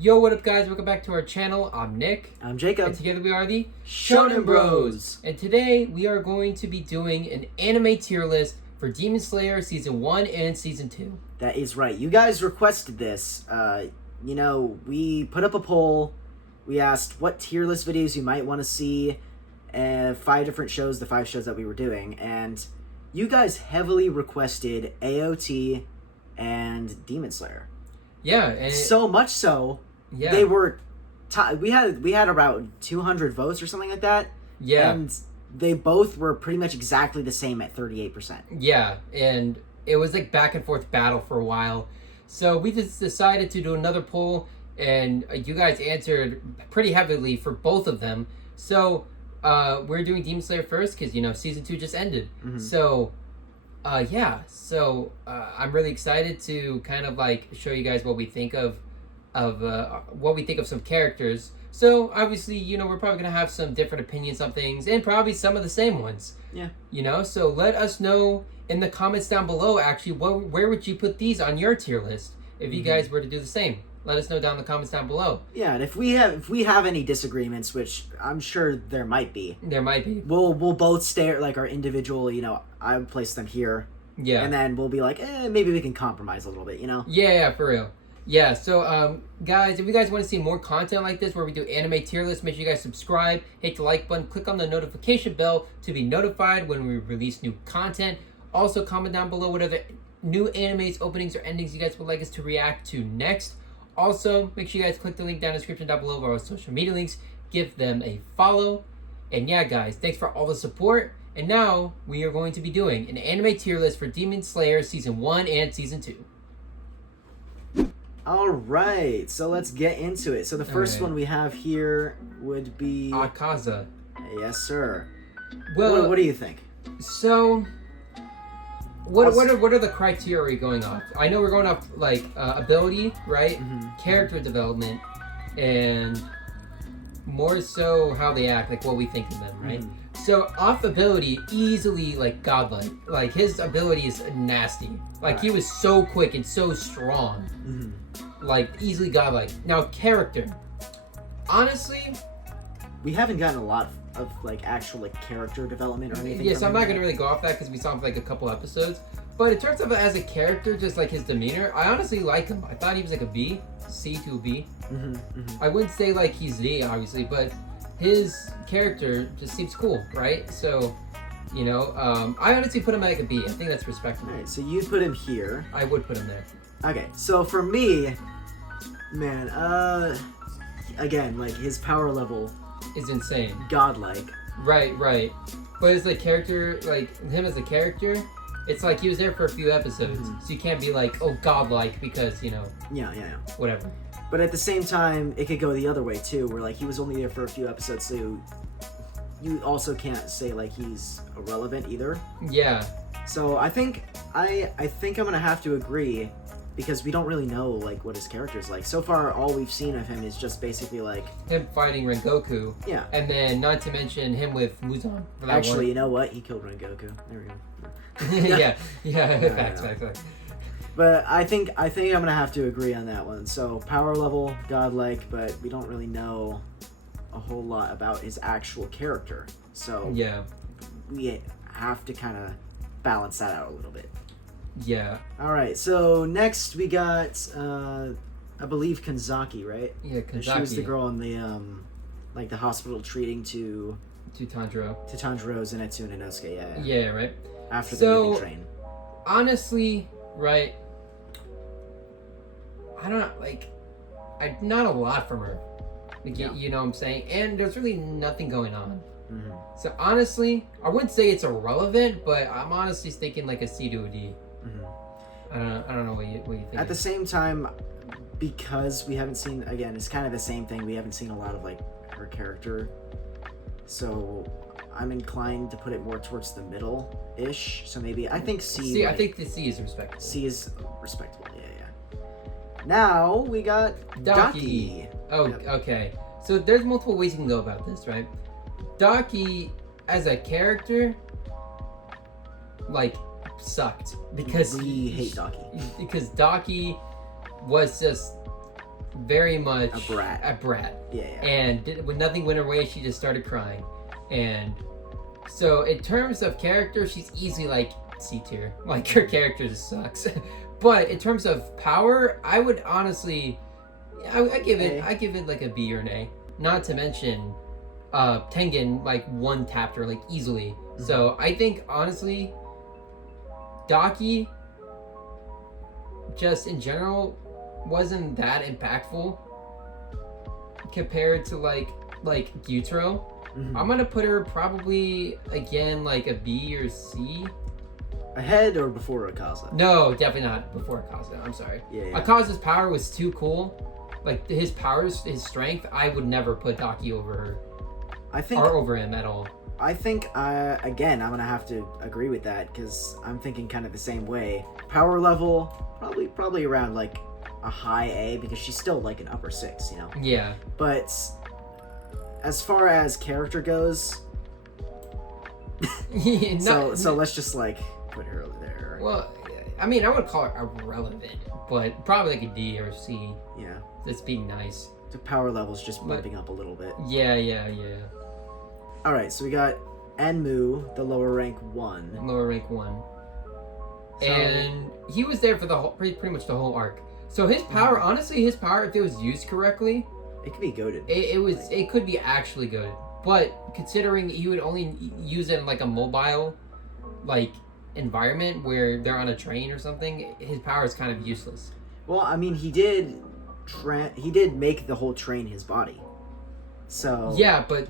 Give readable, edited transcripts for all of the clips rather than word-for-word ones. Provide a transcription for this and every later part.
Yo, what up guys? Welcome back to our channel. I'm Nick. I'm Jacob. And together we are the Shonen Bros. And today we are going to be doing an anime tier list for Demon Slayer Season 1 and Season 2. That is right. You guys requested this. We put up a poll. We asked what tier list videos you might want to see. 5 different shows, the 5 shows that we were doing. And you guys heavily requested AOT and Demon Slayer. Yeah. And so much so, they were... we had about 200 votes or something like that. Yeah. And they both were pretty much exactly the same at 38%. Yeah, and it was like back and forth battle for a while. So we just decided to do another poll, and you guys answered pretty heavily for both of them. So we're doing Demon Slayer first because, Season 2 just ended. Mm-hmm. So, I'm really excited to kind of like show you guys what we think of some characters. So obviously, we're probably gonna have some different opinions on things, and probably some of the same ones. Yeah. So let us know in the comments down below. Actually, where would you put these on your tier list if you guys were to do the same? Let us know down in the comments down below. Yeah, and if we have any disagreements, which I'm sure there might be, we'll both stay at like our individual. I would place them here. Yeah. And then we'll be like, maybe we can compromise a little bit. Yeah, for real. Yeah, so guys, if you guys want to see more content like this where we do anime tier lists, make sure you guys subscribe, hit the like button, click on the notification bell to be notified when we release new content. Also, comment down below what other new animes, openings, or endings you guys would like us to react to next. Also, make sure you guys click the link down in the description down below of our social media links. Give them a follow. And yeah, guys, thanks for all the support. And now, we are going to be doing an anime tier list for Demon Slayer Season 1 and Season 2. All right, so let's get into it. So the first one we have here would be... Akaza. Yes, sir. Well, what do you think? So, what are the criteria going off? I know we're going off, like, ability, right? Mm-hmm. Character development, and more so how they act, like what we think of them, right? Mm-hmm. So, off ability, easily, like, godlike. Like, his ability is nasty. Like, he was so quick and so strong. Mm-hmm. Like, easily godlike. Now, character. Honestly... We haven't gotten a lot of like, actual, like, character development or anything. Yeah, so I'm not going to really go off that because we saw him for, like, a couple episodes. But in terms of as a character, just, like, his demeanor, I honestly like him. I thought he was, like, a B. C to a B. Mm-hmm, mm-hmm. I wouldn't say, like, he's D, obviously, but... his character just seems cool, right? So, I honestly put him at like a B. I think that's respectable. All right, so you put him here. I would put him there. Okay, so for me, man, again, like his power level is insane. Godlike. Right. But it's like character, like him as a character, it's like he was there for a few episodes, so you can't be like, oh, godlike because Yeah. Whatever. But at the same time, it could go the other way too, where like he was only there for a few episodes, so you also can't say like he's irrelevant either. Yeah. So I think I'm gonna have to agree, because we don't really know like what his character is like. So far, all we've seen of him is just basically like him fighting Rengoku. Yeah. And then not to mention him with Muzan. Actually, you know what? He killed Rengoku. There we go. yeah. Facts. But I think I'm gonna have to agree on that one. So power level, godlike, but we don't really know a whole lot about his actual character. So yeah, we have to kind of balance that out a little bit. Yeah. All right. So next we got, I believe Kanzaki, right? Yeah, Kanzaki. She was the girl in the like the hospital treating to Tanjiro. To Tanjiro, Zenitsu, and Inosuke. Yeah. Yeah. Right. After the moving train. Honestly, right. I don't know, like, not a lot from her. Like, you know what I'm saying? And there's really nothing going on. Mm-hmm. So, honestly, I wouldn't say it's irrelevant, but I'm honestly thinking like a C to a D. Mm-hmm. I don't know what you think. At the same time, because we haven't seen, again, it's kind of the same thing. We haven't seen a lot of, like, her character. So, I'm inclined to put it more towards the middle-ish. So, maybe, I think C. See, I think the C is respectable. C is respectable, yeah. Now we got Daki. Oh, yep. Okay. So there's multiple ways you can go about this, right? Daki, as a character, like, sucked because we hate Daki. Because Daki was just very much A brat. Yeah. And when nothing went her way, she just started crying. And so in terms of character, she's easily like C tier. Like her character just sucks. But in terms of power, I would honestly, I give it like a B or an A. Not to mention, Tengen like one tapped her like easily. Mm-hmm. So I think honestly, Daki, just in general, wasn't that impactful compared to like Gyutaro. Mm-hmm. I'm gonna put her probably again like a B or C. Ahead or before Akaza? No, definitely not before Akaza. I'm sorry. Yeah. Akaza's power was too cool. Like his powers, his strength, I would never put Daki over her. Or over him at all. I think again I'm gonna have to agree with that because I'm thinking kind of the same way. Power level probably around like a high A because she's still like an upper 6, you know. Yeah. But as far as character goes, so let's just like put her over there. Well, I mean, I would call her irrelevant, but probably like a D or a C. Yeah. That's being nice. The power level's just bumping up a little bit. Yeah. All right, so we got Enmu, the lower rank 1. Lower rank 1. And he was there for the whole, pretty much the whole arc. So his power, honestly, if it was used correctly, it could be goated. It could be actually good. But considering he would only use it in like a mobile, like environment where they're on a train or something, his power is kind of useless. Well, I mean, he did make the whole train his body. So yeah, but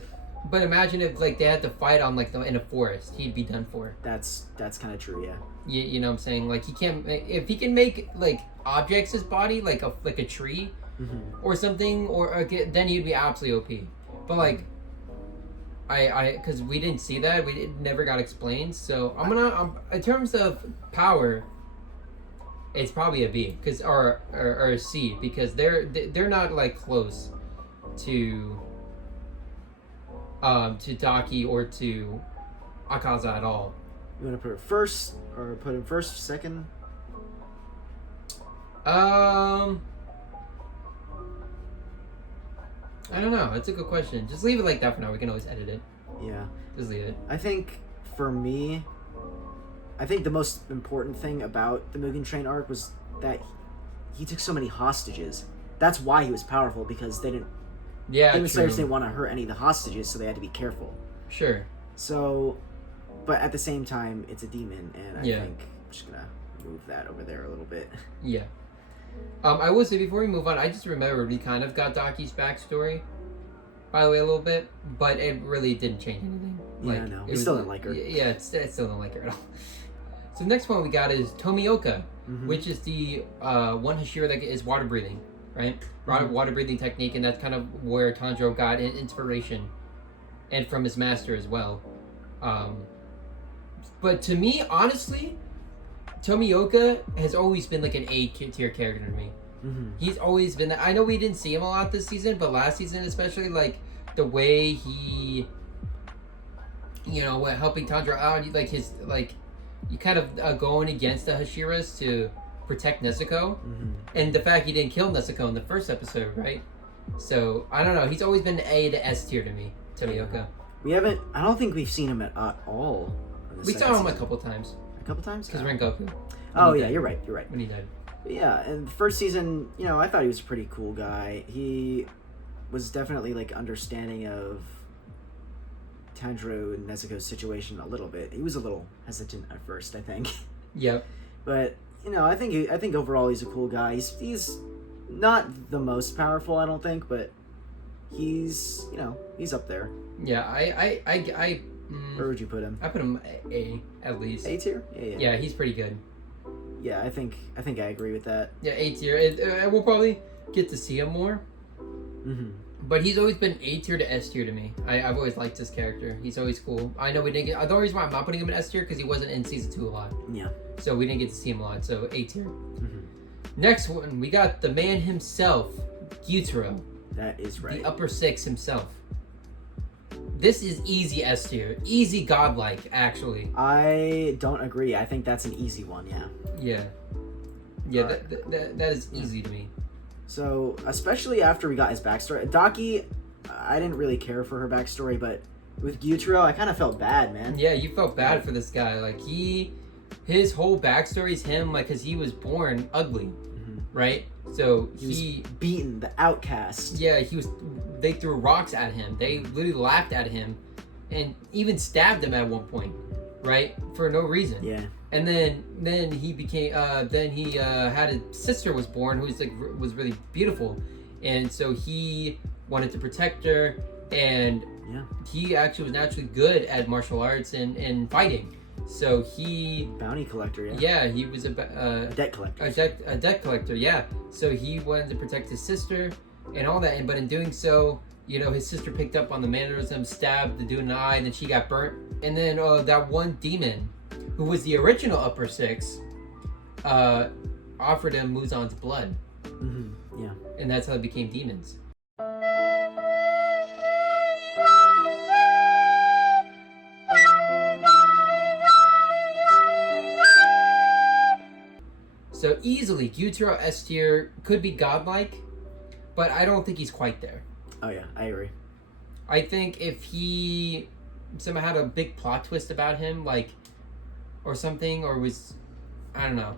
imagine if like they had to fight on like in a forest, he'd be done for. That's kind of true, yeah. You know what I'm saying? Like if he can make like objects his body, like a tree, mm-hmm. or something, or then he'd be absolutely OP. But like, because we didn't see that, it never got explained. So I'm in terms of power, it's probably a B, or a C, because they're not like close to Daki or to Akaza at all. You want to put her first, or put him first, second? I don't know. It's a good question. Just leave it like that for now. We can always edit it. Yeah. Just leave it. I think, for me, the most important thing about the Mugen Train arc was that he took so many hostages. That's why he was powerful, because they didn't... Yeah, Demon Slayers didn't want to hurt any of the hostages, so they had to be careful. Sure. So, but at the same time, it's a demon, and I think I'm just gonna move that over there a little bit. Yeah. I will say, before we move on, I just remembered we kind of got Daki's backstory, by the way, a little bit, but it really didn't change anything. Like, yeah, no. We still didn't like her. Yeah, it still didn't like her at all. So the next one we got is Tomioka, mm-hmm. which is the one Hashira that is water breathing, right? Mm-hmm. Water breathing technique, and that's kind of where Tanjiro got inspiration, and from his master as well. But to me, honestly, Tomioka has always been like an A tier character to me. Mm-hmm. He's always been that. I know we didn't see him a lot this season, but last season especially, like the way he, helping Tanjiro out, like his you kind of going against the Hashiras to protect Nezuko, mm-hmm. and the fact he didn't kill Nezuko in the first episode, right? So I don't know. He's always been A to S tier to me, Tomioka. I don't think we've seen him at all. We saw him a couple times. A couple times? Because Rengoku. Oh yeah, you're right. When he died. Yeah, and the first season, I thought he was a pretty cool guy. He was definitely like understanding of Tanjiro and Nezuko's situation a little bit. He was a little hesitant at first, I think. Yep. But I think overall he's a cool guy. He's not the most powerful, I don't think, but he's up there. Yeah, where would you put him? I put him A at least. A tier? Yeah, he's pretty good. Yeah, I think I agree with that. Yeah, A tier. We'll probably get to see him more. Mm-hmm. But he's always been A tier to S tier to me. I've always liked this character. He's always cool. I know we didn't get... The only reason why I'm not putting him in S tier because he wasn't in season 2 a lot. Yeah. So we didn't get to see him a lot. So A tier. Mm-hmm. Next one, we got the man himself, Gyutaro. That is right. The upper 6 himself. This is easy S tier. Easy godlike, actually. I don't agree. I think that's an easy one, yeah. Yeah. Yeah, that is easy to me. So, especially after we got his backstory. Daki, I didn't really care for her backstory, but with Gyutaro, I kind of felt bad, man. Yeah, you felt bad for this guy. Like, his whole backstory is him, like, because he was born ugly, right? So He was beaten, the outcast. Yeah, they threw rocks at him. They literally laughed at him and even stabbed him at one point, right? For no reason. Yeah. And then he became had a sister was born who's like was really beautiful, and so he wanted to protect her, and he actually was naturally good at martial arts and fighting. So he bounty collector, he was a debt collector. A debt collector, yeah. So he wanted to protect his sister and all that, but in doing so, you know, his sister picked up on the mannerism, stabbed the dude in the eye, and then she got burnt. And then that one demon, who was the original Upper Six, offered him Muzan's blood. Yeah. And that's how they became demons. So easily, Gyutaro S tier could be godlike, but I don't think he's quite there. Oh yeah, I agree. I think if he somehow had a big plot twist about him, like, or something, or was, I don't know,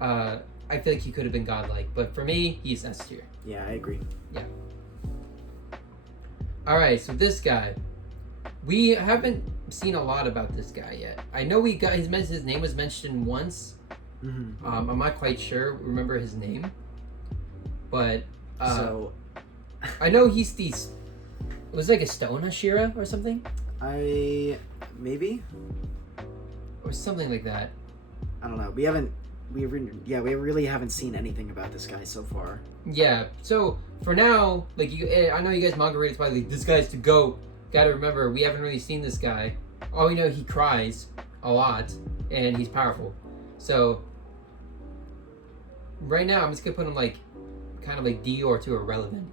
I feel like he could have been godlike. But for me, he's S tier. Yeah, I agree. Yeah. Alright, so this guy. We haven't seen a lot about this guy yet. I know we got his name was mentioned once. I'm not quite sure, remember his name. But, so... I know he's these... It was like a stone Hashira or something? Maybe? Or something like that. I don't know. We really haven't seen anything about this guy so far. Yeah, so for now, like, I know you guys manga read probably like, this guy's to go. Gotta remember, we haven't really seen this guy. All we know, he cries a lot, and he's powerful. So, right now, I'm just gonna put him, like, kind of like D or to irrelevant.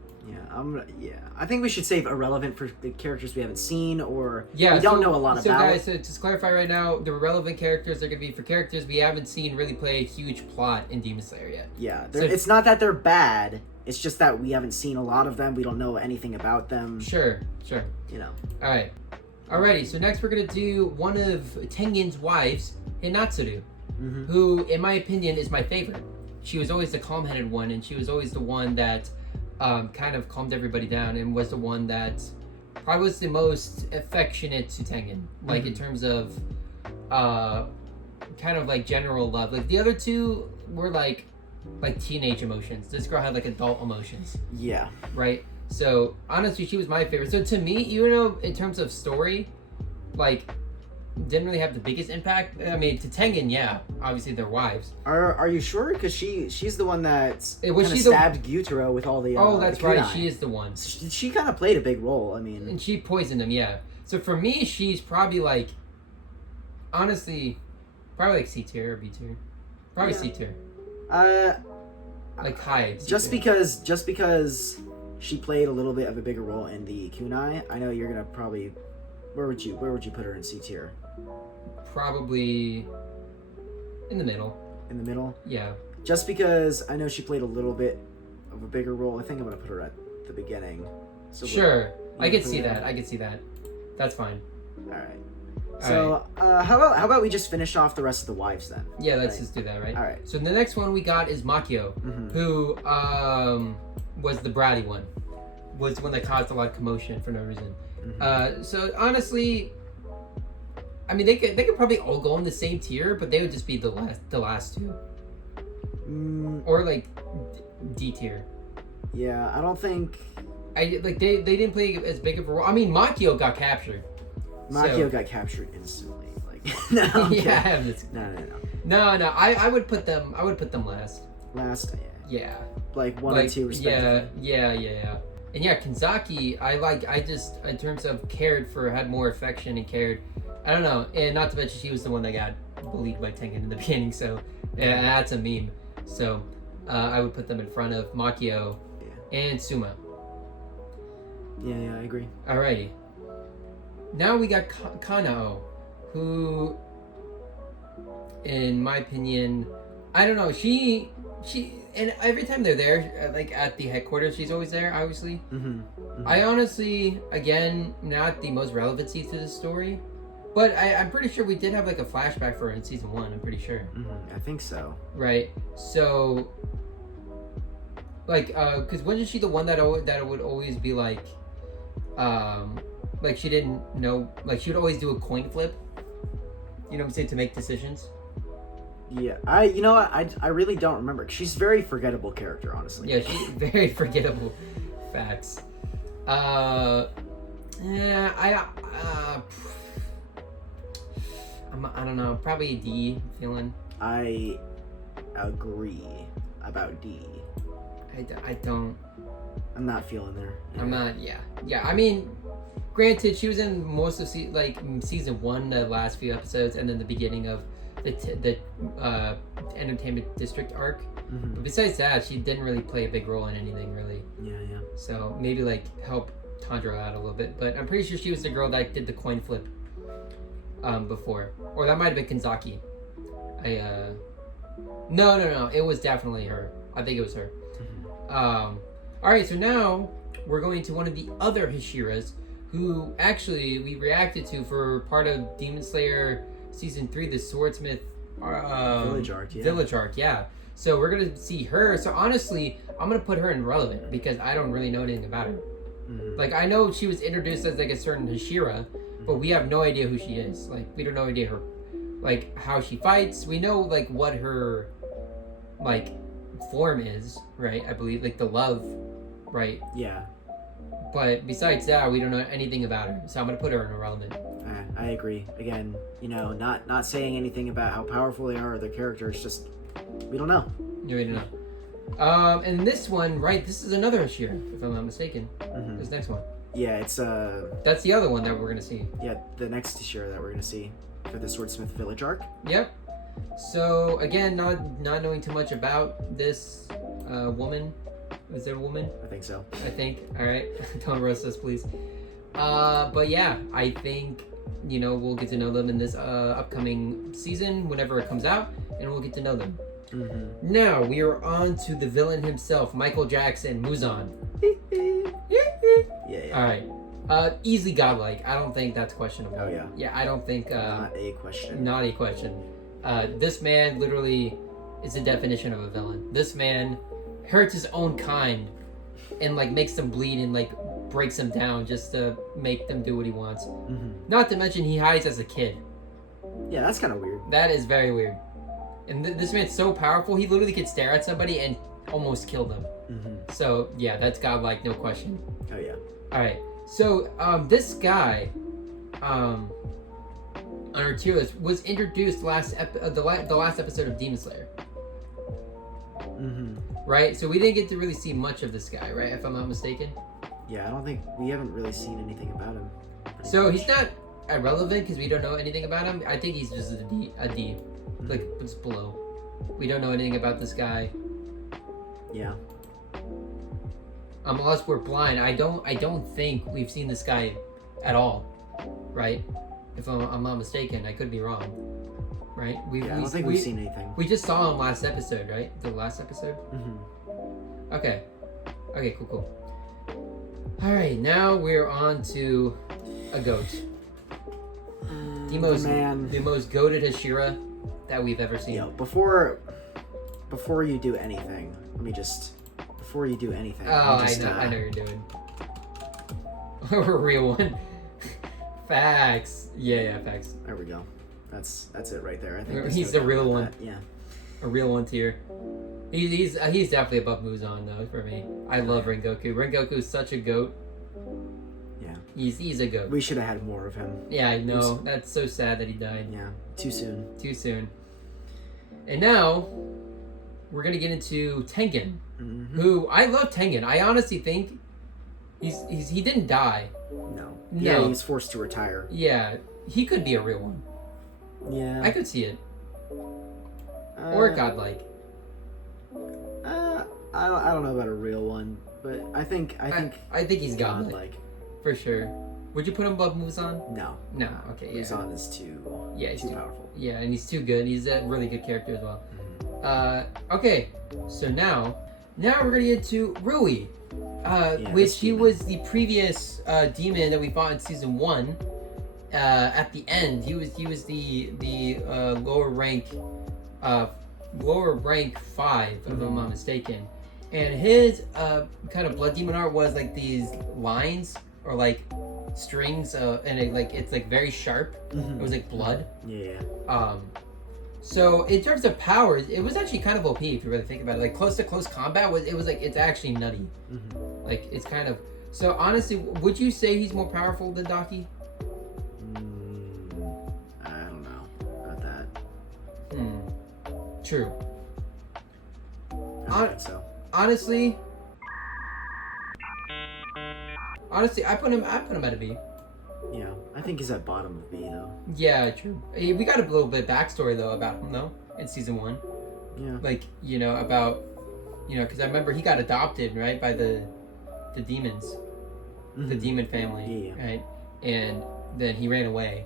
Yeah, I think we should save irrelevant for the characters we haven't seen or we don't know a lot about. So guys, to just clarify right now, the relevant characters are going to be for characters we haven't seen really play a huge plot in Demon Slayer yet. Yeah, it's not that they're bad, it's just that we haven't seen a lot of them, we don't know anything about them. Sure. You know. Alright. Alrighty, so next we're going to do one of Tengen's wives, Hinatsuru, who, in my opinion, is my favorite. She was always the calm-headed one, and she was always the one that kind of calmed everybody down and was the one that probably was the most affectionate to Tengen, like in terms of kind of like general love. Like the other two were like teenage emotions. This girl had like adult emotions. Yeah. Right? So honestly, she was my favorite. So to me, you know, in terms of story, like didn't really have the biggest impact. I mean, to Tengen, yeah, obviously they're wives. Are you sure? Because she's the one that kind of stabbed Gyutaro with all the oh, that's the right. kunai. She is the one. She kind of played a big role. I mean, and she poisoned him. Yeah. So for me, she's probably like, honestly, probably like C tier or B tier. Probably C tier. Like high. Just because she played a little bit of a bigger role in the kunai, I know you're gonna probably. Where would you put her in C tier? Probably in the middle. In the middle? Yeah. Just because I know she played a little bit of a bigger role, I think I'm gonna put her at the beginning. So sure. I could see that. That's fine. Alright. So how about we just finish off the rest of the wives then? Yeah, let's just do that, right? Alright. So the next one we got is Makio, who was the bratty one. Was the one that caused a lot of commotion for no reason. So honestly, I mean, they could probably all go in the same tier, but they would just be the last two, or like D tier. Yeah, I don't think. They didn't play as big of a role. I mean, Makio got captured. Makio got captured instantly. Like no, no. I would put them. Last. Last, yeah. Like one or two, respectively. Yeah. And yeah, Kanzaki, I just, in terms of had more affection and cared. I don't know. And not to mention, she was the one that got bullied by Tengen in the beginning, so that's a meme. So I would put them in front of Makio and Suma. Yeah, I agree. Alrighty. Now we got Kanao, who, in my opinion, I don't know, she and every time they're there, like at the headquarters, she's always there, obviously. I honestly, again, not the most relevancy to the story, but I'm pretty sure we did have like a flashback for her in season 1. I'm pretty sure. I think so. Right. So, like, because wasn't she the one that would always be like she didn't know, like she would always do a coin flip. You know what I'm saying, to make decisions. Yeah, I really don't remember. She's a very forgettable character, honestly. Yeah, she's very forgettable. Facts. I don't know. Probably a D feeling. I agree about D. I don't. I'm not feeling there. Yeah. I'm not. Yeah. I mean, granted, she was in most of season 1, the last few episodes, and then the beginning of the entertainment district arc. But besides that, she didn't really play a big role in anything, really. Yeah. So maybe like help Tandra out a little bit. But I'm pretty sure she was the girl that did the coin flip before, or that might have been Kanzaki. No. It was definitely her. I think it was her. All right, so now we're going to one of the other Hashiras, who actually we reacted to for part of Demon Slayer season 3, the Swordsmith Village arc. Yeah. So we're gonna see her. So honestly, I'm gonna put her in relevant because I don't really know anything about her. Like, I know she was introduced as like a certain Hashira, but we have no idea who she is. Like, we don't know idea her, like how she fights. We know like what her like form is, right? I believe like the love, right? Yeah. But besides that, we don't know anything about her. So I'm gonna put her in irrelevant. I agree. Again, not saying anything about how powerful they are or their characters. Just we don't know. Yeah, we don't know. And this one, right? This is another Hashira, if I'm not mistaken. This next one. Yeah, it's That's the other one that we're gonna see. Yeah, the next Hashira that we're gonna see for the Swordsmith Village arc. Yep. So again, not knowing too much about this woman. Is there a woman? I think so. I think. All right. Don't roast us, please. But yeah, I think we'll get to know them in this upcoming season whenever it comes out, and we'll get to know them. Now we are on to the villain himself, Michael Jackson, Muzan. Yeah. All right. Easily godlike. I don't think that's questionable. Oh yeah. Yeah, I don't think. Not a question. Not a question. This man literally is the definition of a villain. This man hurts his own kind and like makes them bleed and like breaks them down just to make them do what he wants. Not to mention he hides as a kid. Yeah, that's kind of weird. That is very weird. And this man's so powerful, he literally could stare at somebody and almost kill them. So yeah, that's godlike, no question. Oh yeah. All right. So this guy, on our tier list, was introduced the last episode of Demon Slayer. Right. So we didn't get to really see much of this guy, right? If I'm not mistaken. Yeah, I don't think we haven't really seen anything about him. So he's not irrelevant because we don't know anything about him. I think he's just a D, like just below. We don't know anything about this guy. Yeah. Unless we're blind, I don't think we've seen this guy at all, right? If I'm not mistaken, I could be wrong, right? I don't think we've seen anything. We just saw him last episode, right? The last episode. Okay, cool. All right, now we're on to a goat. The most goated Hashira that we've ever seen. Yo, before you do anything, before you do anything. I know you're doing. A real one. Facts. Yeah, facts. There we go. That's it right there. I think he's the real one. Yeah. A real one tier. He's definitely above Muzan though for me. I love Rengoku. Rengoku's such a goat. Yeah. He's a goat. We should have had more of him. Yeah, I know. That's so sad that he died. Yeah. Too soon. And now we're gonna get into Tengen, who I love. Tengen. I honestly think he didn't die. No. Yeah, he was forced to retire. Yeah, he could be a real one. Yeah. I could see it. Or godlike. I don't know about a real one, but I think he's godlike for sure. Would you put him above Muzan? No. Okay. Yeah. Muzan is too he's too powerful. Yeah, and he's too good. He's a really good character as well. Okay, so now we're gonna get to Rui, which he demon. was the previous demon that we fought in season 1. At the end, he was the lower rank 5, if I'm not mistaken, and his kind of blood demon art was like these lines or like strings, and it's like very sharp. It was like blood. Yeah. So in terms of powers, it was actually kind of OP if you really think about it. Like close to close combat it's actually nutty. Like it's kind of. So honestly, would you say he's more powerful than Daki? I don't know about that. True. I don't think so. Honestly, I put him at a B. Yeah, I think he's at bottom of B though. Yeah, true. We got a little bit of backstory though about him though in season 1. Yeah. Like about because I remember he got adopted right by the demons, the demon family, right? And then he ran away.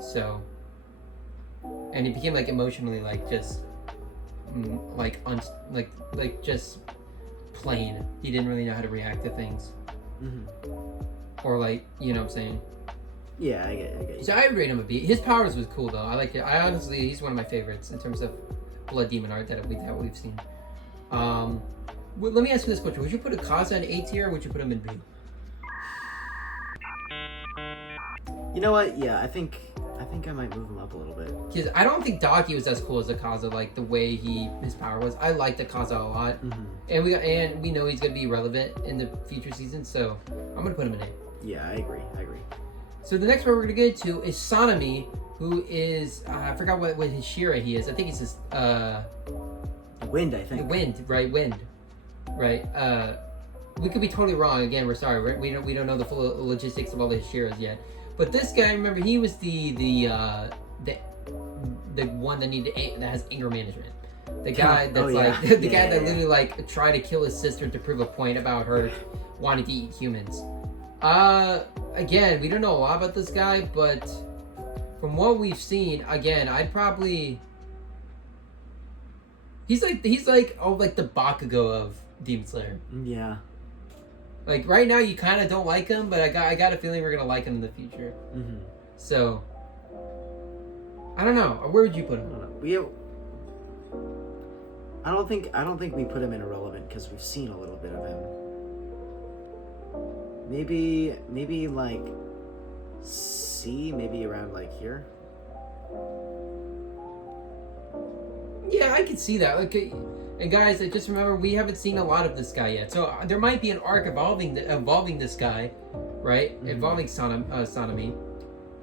So, and he became like emotionally like just just plain. He didn't really know how to react to things. Or like, you know what I'm saying? Yeah, I get it. So I would rate him a B. His powers was cool though. I like it. I honestly, he's one of my favorites in terms of blood demon art that we've seen. Let me ask you this question: would you put Akaza in A tier, or would you put him in B? You know what? Yeah, I think I might move him up a little bit. Because I don't think Daki was as cool as Akaza, like the way his power was. I liked Akaza a lot, and we know he's gonna be relevant in the future seasons. So I'm gonna put him in A. Yeah, I agree. So the next one we're gonna get to is Sanemi, who is I forgot what Hashira he is. I think it's his Wind, I think. The wind, right? Wind, right? We could be totally wrong. Again, we're sorry. We don't know the full logistics of all the Hashiras yet. But this guy, remember, he was the one that has anger management. The guy that's guy that literally like tried to kill his sister to prove a point about her wanting to eat humans. Again, we don't know a lot about this guy, but from what we've seen, again, I'd probably. He's like the Bakugo of Demon Slayer. Yeah. Like right now, you kind of don't like him, but I got a feeling we're gonna like him in the future. So I don't know. Where would you put him? I don't think we put him in irrelevant because we've seen a little bit of him. Maybe like C, maybe around like here. Yeah, I could see that. Okay, and guys, just remember we haven't seen a lot of this guy yet, so there might be an arc involving this guy, right? Involving Sanemi,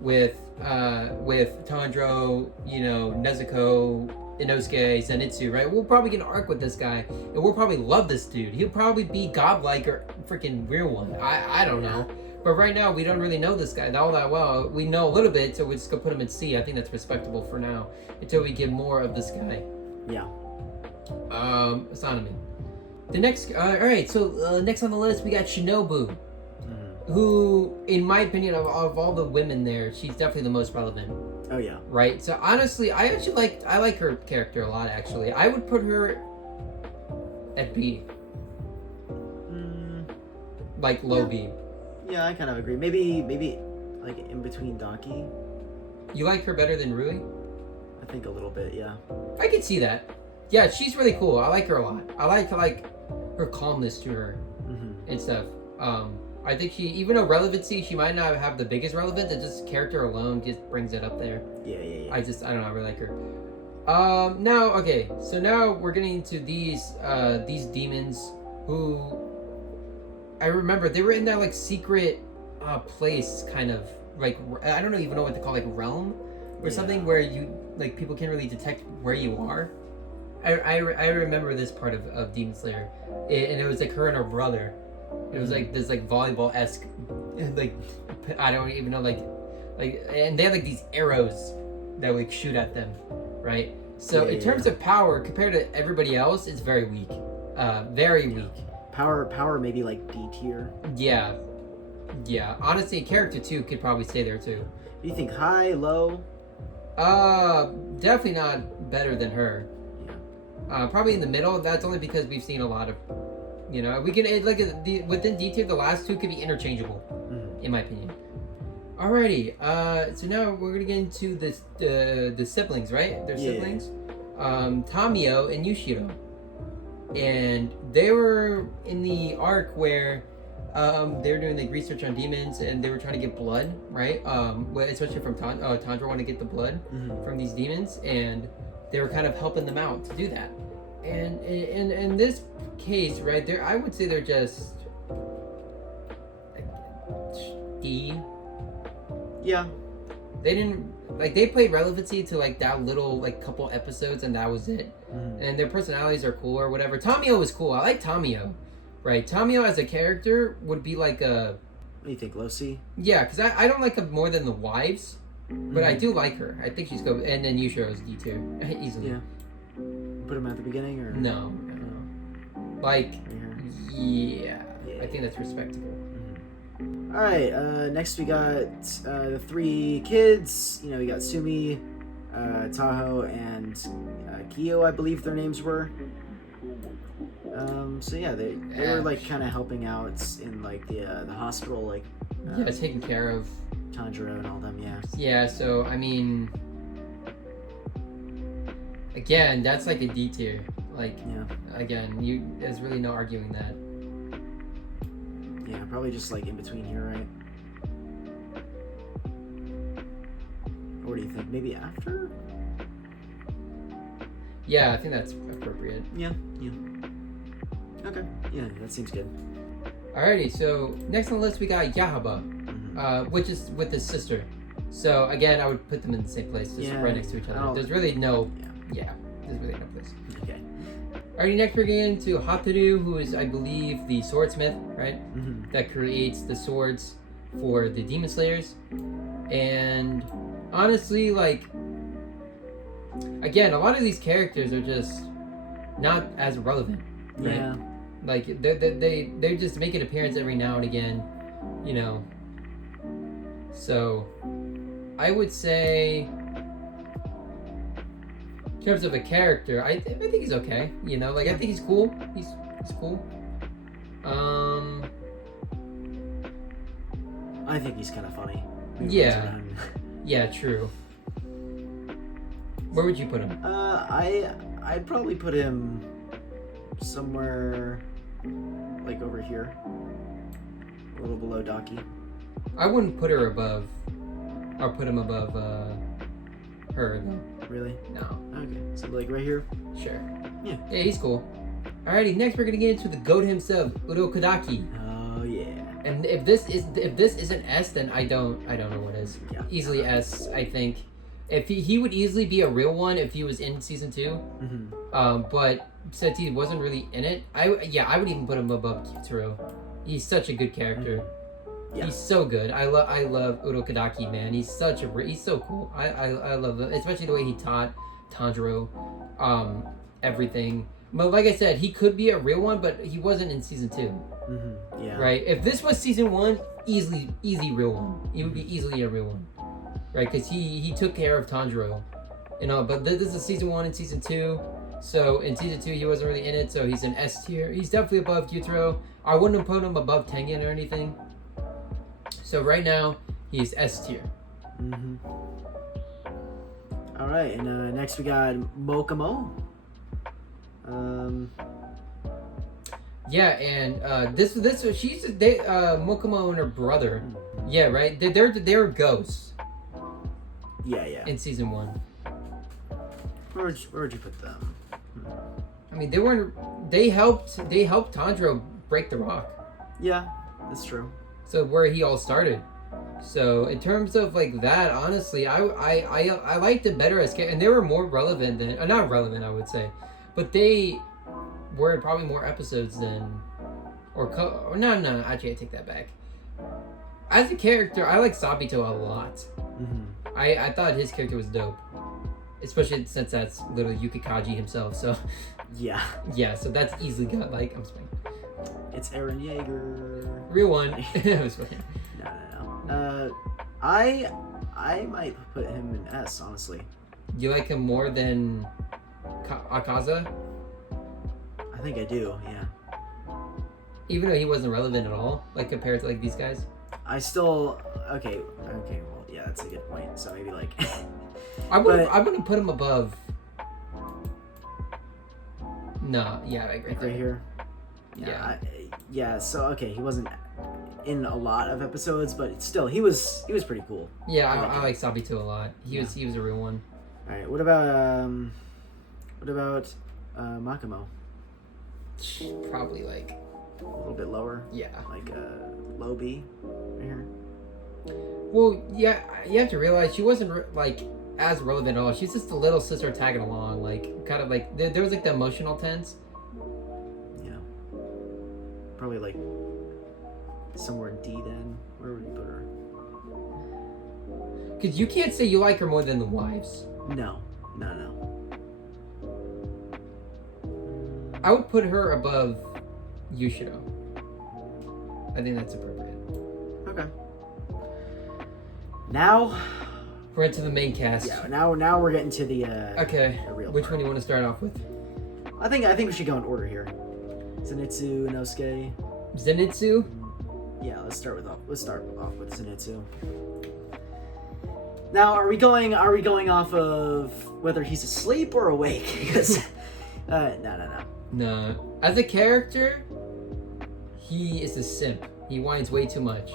with Tanjiro, Nezuko, Inosuke, Zenitsu, right? We'll probably get an arc with this guy, and we'll probably love this dude. He'll probably be godlike or freaking real one. I don't know. But right now, we don't really know this guy all that well. We know a little bit, so we're just going to put him in C. I think that's respectable for now, until we get more of this guy. Yeah. Sanemi. The next, alright, so next on the list, we got Shinobu, who, in my opinion, of all the women there, she's definitely the most relevant. Oh, yeah. Right? So, honestly, I like her character a lot, actually. I would put her at B. Like, low B. Yeah, I kind of agree. Maybe like in between Daki. You like her better than Rui? I think a little bit, yeah. I could see that. Yeah, she's really cool. I like her a lot. I like her calmness to her and stuff. I think she, even though relevancy, she might not have the biggest relevance. That just character alone just brings it up there. Yeah. I don't know. I really like her. Now, okay. So now we're getting into these demons who I remember they were in that like secret place, kind of like I don't even know what to call, like realm or something, where you like people can't really detect where you are. I remember this part of Demon Slayer, and it was like her and her brother. It was like this like volleyball-esque, like I don't even know, like and they had like these arrows that would shoot at them, right? So in terms of power, compared to everybody else, it's very weak, very weak. Power maybe like D tier. Yeah. Honestly, character 2 could probably stay there too. Do you think high, low? Definitely not better than her. Probably in the middle. That's only because we've seen a lot of, you know, we can within D tier. The last two could be interchangeable, in my opinion. Alrighty. So now we're gonna get into this the siblings, right? Their siblings, Tamio and Yushiro, and they were in the arc where they were doing like research on demons and they were trying to get blood, right? Especially from Tanjiro wanted to get the blood from these demons, and they were kind of helping them out to do that. And in this case, right there, I would say they're just like D. Yeah. They didn't like they played relevancy to like that little like couple episodes and that was it. And their personalities are cool or whatever. Tamio was cool. I like Tamio. Right, Tamio as a character would be like a... What do you think, Losi? Yeah, because I don't like her more than the wives, but I do like her. I think she's good. And then Yushiro is D tier, easily. Yeah. Put him at the beginning, or...? No. Like, yeah, I think that's respectable. Alright, next we got the three kids. You know, we got Sumi, Taho, and Kyo, I believe their names were. So yeah, they were like kind of helping out in like the hospital, like taking care of Tanjiro and all them. Yeah, so I mean, again, that's like a D tier. Like, again, there's really no arguing that. Yeah, probably just like in between here, right? Or what do you think? Maybe after? Yeah, I think that's appropriate. Yeah. Okay, yeah, that seems good. Alrighty, so next on the list we got Yahaba, which is with his sister. So again, I would put them in the same place, just right next to each other. There's really no, there's really no place. Okay. Alrighty, next we're getting into Hataru, who is, I believe, the swordsmith, right? That creates the swords for the demon slayers. And honestly, like, again, a lot of these characters are just not as relevant. Right? Yeah. Like they just make an appearance every now and again, you know. So I would say in terms of a character, I think he's okay. You know, like I think he's cool. He's cool. I think he's kind of funny. Yeah, true. Where would you put him? I'd probably put him somewhere like over here, a little below Daki. I wouldn't put her above, or put him above her though. Really? No. Okay, so like right here. Sure. Yeah, he's cool. Alrighty, next we're gonna get into the goat himself, Urokodaki. Oh yeah. And if this isn't S, then I don't know what is. Yeah. Easily S, I think. If he would easily be a real one if he was in season 2. But since he wasn't really in it, I would even put him above Kyutaro. He's such a good character. Yeah. He's so good. I love Urokodaki, man. He's so cool. I love him, especially the way he taught Tanjiro everything. But like I said, he could be a real one, but he wasn't in season 2. Yeah. Right. If this was season 1, easy real one. He would be easily a real one. Right, because he took care of Tanjiro, you know. But this is season 1 and season 2. So in season 2 he wasn't really in it, so he's an S tier. He's definitely above Gyutaro. I wouldn't have put him above Tengen or anything. So right now he's S tier. All right, and next we got Mokomo. Yeah, and Mokomo and her brother. Yeah, right. They were ghosts. Yeah. In season 1. Where'd you put them? I mean, they helped Tanjiro break the rock. Yeah, that's true. So where he all started. So in terms of like that, honestly, I liked it better as and they were more relevant than not relevant, I would say, but they were in probably more episodes than or no, actually I take that back. As a character, I like Sabito a lot. I thought his character was dope, especially since that's literally Yukikaji himself. So yeah, so that's easily got like I'm just playing. It's Eren Yeager. Real one. It was funny. No. I might put him in S, honestly. You like him more than Akaza? I think I do. Yeah. Even though he wasn't relevant at all, like compared to like these guys. I still okay. Okay. Well, yeah, that's a good point. So maybe like. I wouldn't put him above. No, yeah, like right here. Yeah. Yeah. So okay, he wasn't in a lot of episodes, but still, he was pretty cool. Yeah, I like Sabito a lot. He was a real one. All right. What about Makamo? Probably like a little bit lower. Yeah. Like low B, right here. Well, yeah, you have to realize she wasn't like as relevant at all. She's just a little sister tagging along, like kind of like there was like the emotional tense. Yeah. Probably like somewhere in D then. Where would you put her? Because you can't say you like her more than the wives. No. I would put her above Yushiro. I think that's appropriate. Okay. Now we're into the main cast. Yeah. Now we're getting to the okay. The real Which part. one do you want to start off with? I think we should go in order here. Zenitsu, Inosuke. Zenitsu. Yeah. Let's start off with Zenitsu. Now, are we going off of whether he's asleep or awake? Because No. As a character, he is a simp. He whines way too much.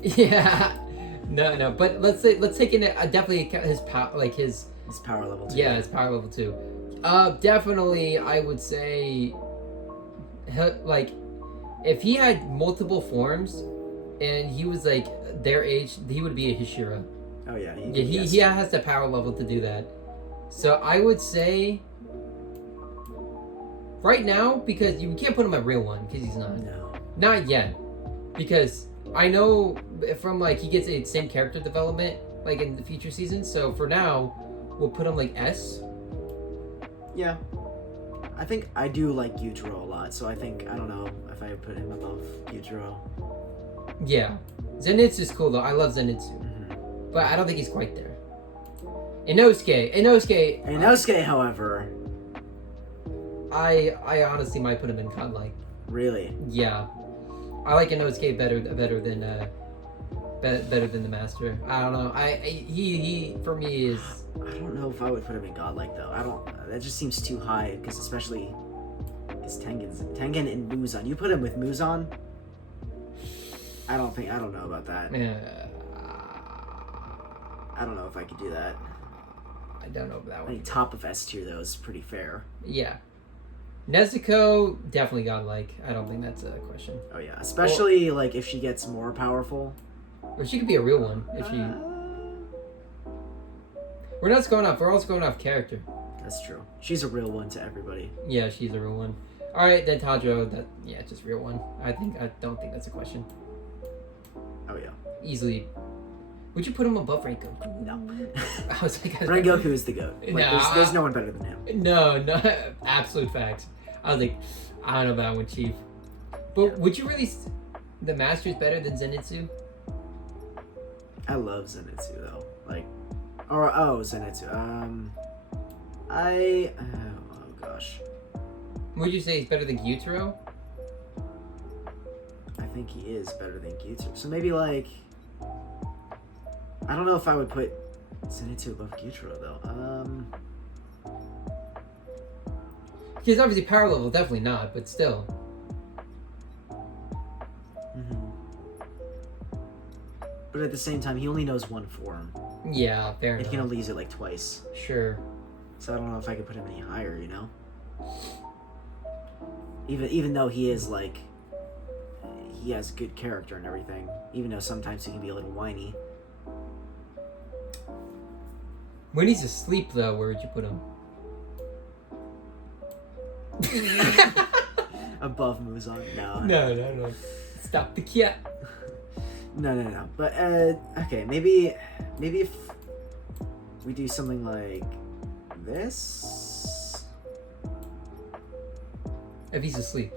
Yeah. No. But let's take in definitely his power, like his power level 2. Yeah, his power level 2. Definitely, I would say, like, if he had multiple forms, and he was like their age, he would be a Hashira. Oh yeah. He has the power level to do that. So I would say. Right now, because you can't put him at real one, because he's not. No. Not yet. Because I know from, like, he gets a same character development, like, in the future seasons. So, for now, we'll put him, like, S. Yeah. I think I do like Yujiro a lot, so I don't know if I would put him above Yujiro. Yeah. Zenitsu's cool, though. I love Zenitsu. Mm-hmm. But I don't think he's quite there. Inosuke, however... I honestly might put him in godlike. Really? Yeah, I like Inosuke better than the master. I don't know. He for me is. I don't know if I would put him in godlike though. That just seems too high because especially because Tengen and Muzan. You put him with Muzan. I don't know about that. Yeah. I don't know if I could do that. I don't know about that I one. think top of S tier though is pretty fair. Yeah. Nezuko, definitely godlike. I don't think that's a question. Oh yeah, especially like if she gets more powerful. Or she could be a real one if she. We're not going off. We're also going off character. That's true. She's a real one to everybody. Yeah, she's a real one. All right, then Tadro. Just real one. I don't think that's a question. Oh yeah. Easily. Would you put him above Rengoku? No. I was like, Rengoku is the GOAT. Like, there's no one better than him. No, absolute facts. I was like, I don't know about that one, Chief. But would you really? The Master's better than Zenitsu? I love Zenitsu though. Like, Zenitsu. Oh gosh. Would you say he's better than Gyutaro? I think he is better than Gyutaro. So maybe like. I don't know if I would put Zenitsu above Gyutaro though. Because obviously power level, definitely not, but still. Mm-hmm. But at the same time, he only knows one form. Yeah, fair enough. And he can only use it like twice. Sure. So I don't know if I could put him any higher, you know? Even though he is like... He has good character and everything. Even though sometimes he can be a little whiny. When he's asleep, though, where would you put him? Above Muzan? No. No. Stop the cat. No. But, okay, maybe if we do something like this? If he's asleep.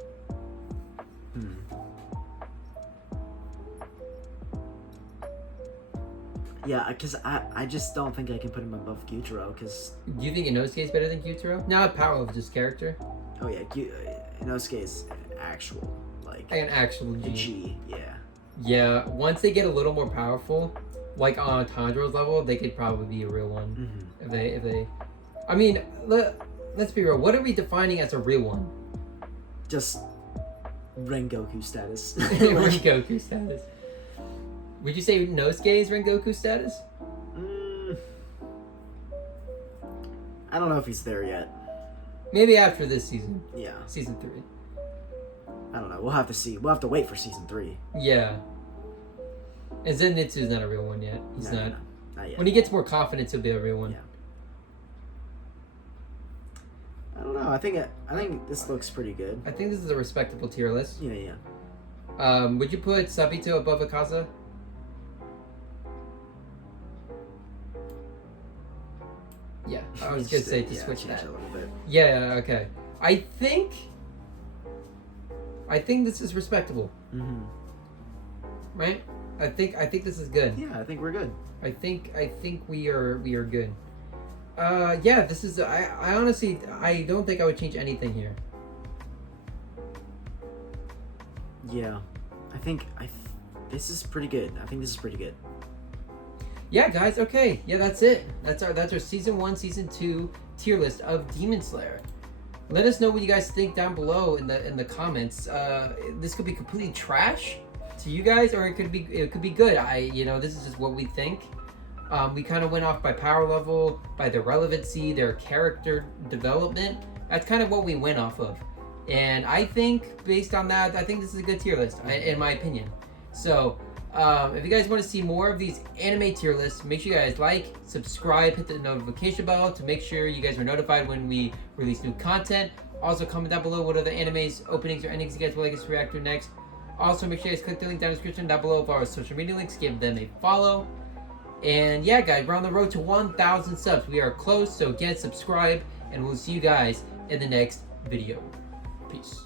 Yeah, because I just don't think I can put him above Gyutaro, because... Do you think Inosuke is better than Gyutaro? Not power of just character? Oh yeah, Inosuke is an actual like An actual a G. G. Yeah. Yeah, once they get a little more powerful, like on Tanjiro's level, they could probably be a real one. Mm-hmm. If they, I mean, let's be real. What are we defining as a real one? Just Rengoku status. Rengoku status. Would you say Inosuke is Rengoku status? I don't know if he's there yet. Maybe after this season. Yeah. Season 3. I don't know. We'll have to see. We'll have to wait for season 3. Yeah. And Zenitsu's not a real one yet. He's not. No, not yet. When he gets more confidence, he'll be a real one. Yeah. I don't know. I think this looks pretty good. I think this is a respectable tier list. Yeah. Would you put Sabito above Akaza? Yeah, I was gonna say to switch that. A little bit. Yeah, okay. I think this is respectable, Mm-hmm. right? I think this is good. Yeah, I think we're good. I think we are good. Yeah, this is. I honestly don't think I would change anything here. Yeah, this is pretty good. I think this is pretty good. Yeah, guys. Okay. Yeah, that's it. That's our season 1, season 2 tier list of Demon Slayer. Let us know what you guys think down below in the comments. This could be completely trash to you guys, or it could be good. This is just what we think. We kind of went off by power level, by their relevancy, their character development. That's kind of what we went off of. And I think, based on that, I think this is a good tier list, in my opinion. So, if you guys want to see more of these anime tier lists, make sure you guys like, subscribe, hit the notification bell to make sure you guys are notified when we release new content. Also, comment down below what other animes, openings, or endings you guys would like us to react to next. Also, make sure you guys click the link down in the description down below of our social media links. Give them a follow. And yeah, guys, we're on the road to 1,000 subs. We are close, so again, subscribe, and we'll see you guys in the next video. Peace.